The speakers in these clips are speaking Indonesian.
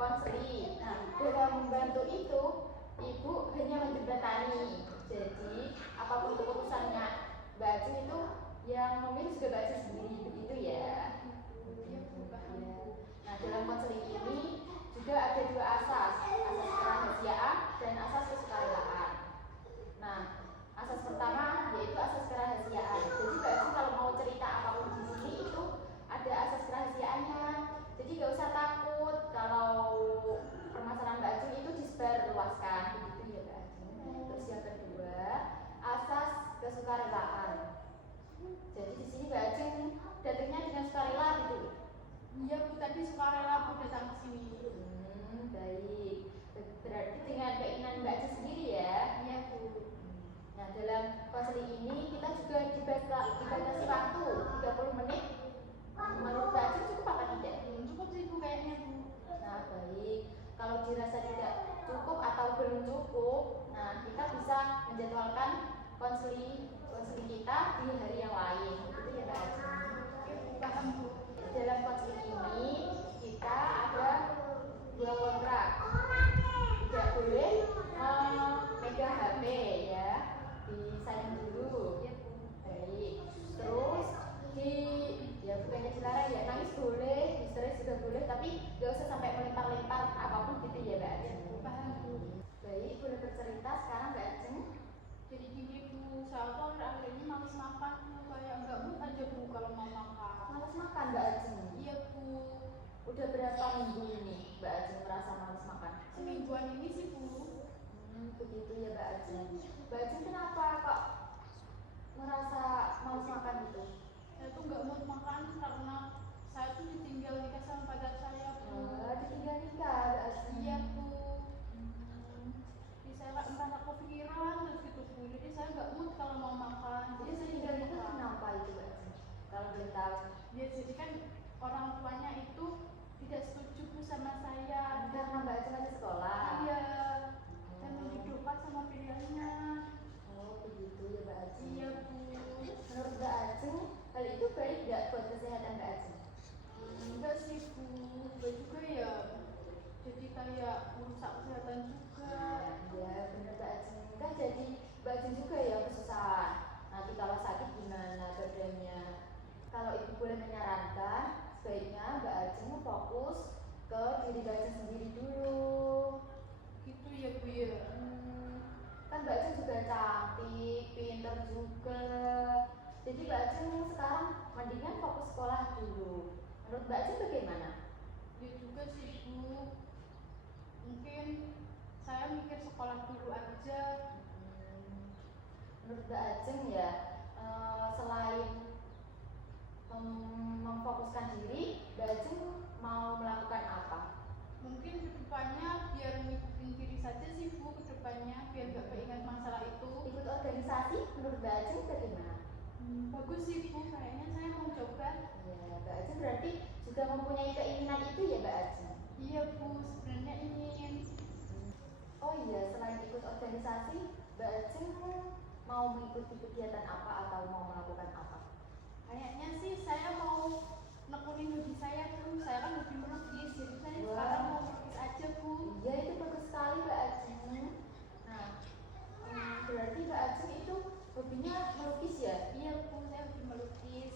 konseli. Nah, dalam membantu itu, Ibu hanya menjembatani. Jadi, apapun keputusannya Mbak Ajeng itu yang memilih juga Mbak Ajeng sendiri, begitu ya. Nah, dalam konseling ini juga ada dua asas kerahasiaan dan asas kesukarelaan. Nah, asas pertama yaitu asas kerahasiaan. Jadi Mbak Ajeng kalau mau cerita apapun di sini itu ada asas kerahasiaannya. Jadi nggak usah takut kalau permasalahan Mbak Ajeng itu disebarluaskan, begitu ya Mbak Ajeng. Terus yang kedua, asas kesukarelaan. Jadi di sini Mbak Ajeng datangnya dengan sukarela gitu. Iya Bu, tadi sukarela Bu datang ke sini. Baik. Berarti dengan keinginan Mbak Ajeng sendiri ya? Iya Bu. Nah, dalam konseling ini kita juga dibatasi waktu 30 menit. Menurut Mbak Ajeng cukup apa tidak? Cukup sih Bu kayaknya Bu. Nah, baik. Kalau dirasa tidak cukup atau belum cukup, nah kita bisa menjadwalkan konseling kita di hari yang lain. Begitu ya Mbak Ajeng? Paham Bu. Dalam konseling ini kita ada dua kontrak. Tidak boleh memegang HP ya, disayang dulu. Baik. Terus ya bukannya dilarang ya, nangis boleh, histeris juga boleh, tapi nggak usah sampai melempar-lempar apapun gitu ya Mbak Ajeng. Paham Bu. Baik, boleh bercerita sekarang Mbak Ajeng. Jadi gini Bu, saya tuh akhir-akhir ini males makan, kayak nggak mood aja Bu kalau mau makan. Males makan Mbak Ajeng? Iya Bu. Udah berapa minggu ini Mbak Ajeng merasa males makan? Semingguan ini sih Bu. Begitu ya Mbak Ajeng. Mbak Ajeng kenapa kok merasa males makan itu? Saya tuh nggak mood makan karena saya tuh ditinggal nikah sama pacar saya Bu. Ditinggal nikah Mbak Ajeng? Iya Bu. Jadi saya entah kepikiran terus gitu Bu. Jadi saya nggak mood kalau mau makan. Jadi saya tinggal nikah kenapa itu Mbak Ajeng? Kalau boleh tahu? Ya jadi kan orang tuanya itu tidak setuju Bu sama saya. Karena Mbak Ajeng ada sekolah? Iya. Dan menjodohkan sama pilihannya. Oh begitu ya Mbak Ajeng? Iya Bu. Menurut Mbak Ajeng, hal itu baik nggak buat kesehatan Mbak Ajeng? Enggak sih Bu, enggak juga ya. Jadi kayak merusak kesehatan juga. Ya benar Mbak Ajeng, kan jadi Mbak Ajeng juga ya kesusahan. Nanti kalau sakit gimana badannya? Kalau Ibu boleh menyarankan, sebaiknya Mbak Ajeng fokus ke diri Mbak Ajeng sendiri dulu. Gitu ya Bu ya. Kan Mbak Ajeng juga cantik, pinter juga. Jadi Mbak Ajeng sekarang mendingan fokus sekolah dulu. Menurut Mbak Ajeng bagaimana? Ya juga sih Bu. Mungkin saya mikir sekolah dulu aja. Menurut Mbak Ajeng ya, selain memfokuskan diri, Mbak Ajeng mau melakukan apa? Mungkin kedepannya biar ngikutin diri saja sih Bu, kedepannya biar gak keingat masalah itu. Ikut organisasi menurut Mbak Ajeng bagaimana? Bagus sih Bu, kayaknya saya mau coba. Ya, Mbak Ajeng berarti juga mempunyai keinginan itu ya Mbak Ajeng? Iya Bu, sebenarnya ingin. Oh iya, selain ikut organisasi, Mbak Ajeng mau mengikuti kegiatan apa atau mau melakukan apa? Kayaknya sih saya mau nekunin hobi saya tuh, saya kan hobi melukis, jadi saya sekarang mau melukis aja Bu. Iya itu bagus sekali Mbak Ajeng. Nah, berarti Mbak Ajeng itu hobinya melukis ya? Iya Bu, saya hobi melukis.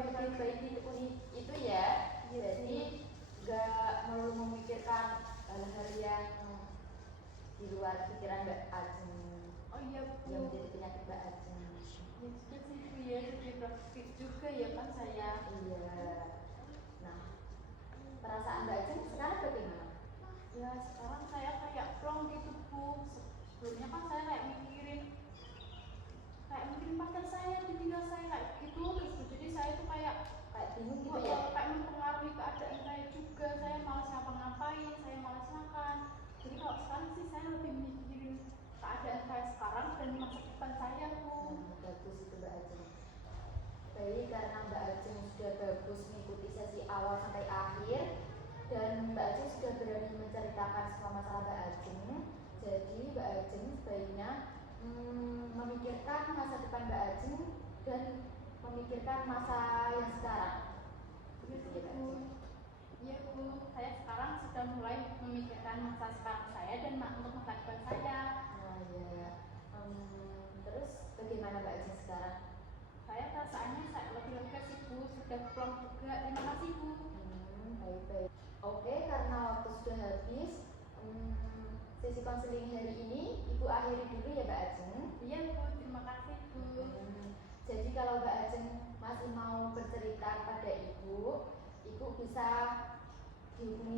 Lebih baik ditekuni itu ya. Jadi gak melulu memikirkan hal-hal yang di luar pikiran Mbak Ajeng. Oh iya Bu. Yang menjadi penyakit Mbak Ajeng. Ya juga sih Bu ya, jadi praktik juga ya kan saya. Iya. Nah, perasaan Mbak Ajeng sekarang bagaimana? Ya sekarang saya kayak plong gitu Bu. Sebelumnya kan saya kayak mikirin pacar saya ditinggal saya kayak gitu terus Bu. Jadi saya tuh kayak bingung gitu ya? Kayak mempengaruhi keadaan saya juga. Saya malas ngapa-ngapain, saya malas makan. Jadi kalau sekarang sih saya lebih mikirin keadaan saya sekarang dan masa depan saya Bu. Bagus itu Mbak Ajeng. Baik, karena Mbak Ajeng sudah bagus mengikuti sesi awal sampai akhir dan Mbak Ajeng sudah berani menceritakan semua masalah Mbak Ajeng. Jadi Mbak Ajeng sebaiknya memikirkan masa depan Mbak Ajeng dan memikirkan masa yang sekarang. Iya Bu, saya sekarang sudah mulai memikirkan masa sekarang saya dan untuk masa depan saya. Nah ya, terus bagaimana Mbak Ajeng sekarang? Saya perasaannya saya lebih lega sih Bu, sudah pulang juga. Terima kasih Bu. Baik-baik. Oke, karena waktu sudah habis, sesi konseling hari ini Ibu akhiri dulu ya Mbak Ajeng. Iya Bu, terima kasih Bu. Jadi kalau Mbak Ajeng masih mau bercerita pada Ibu bisa dihubungi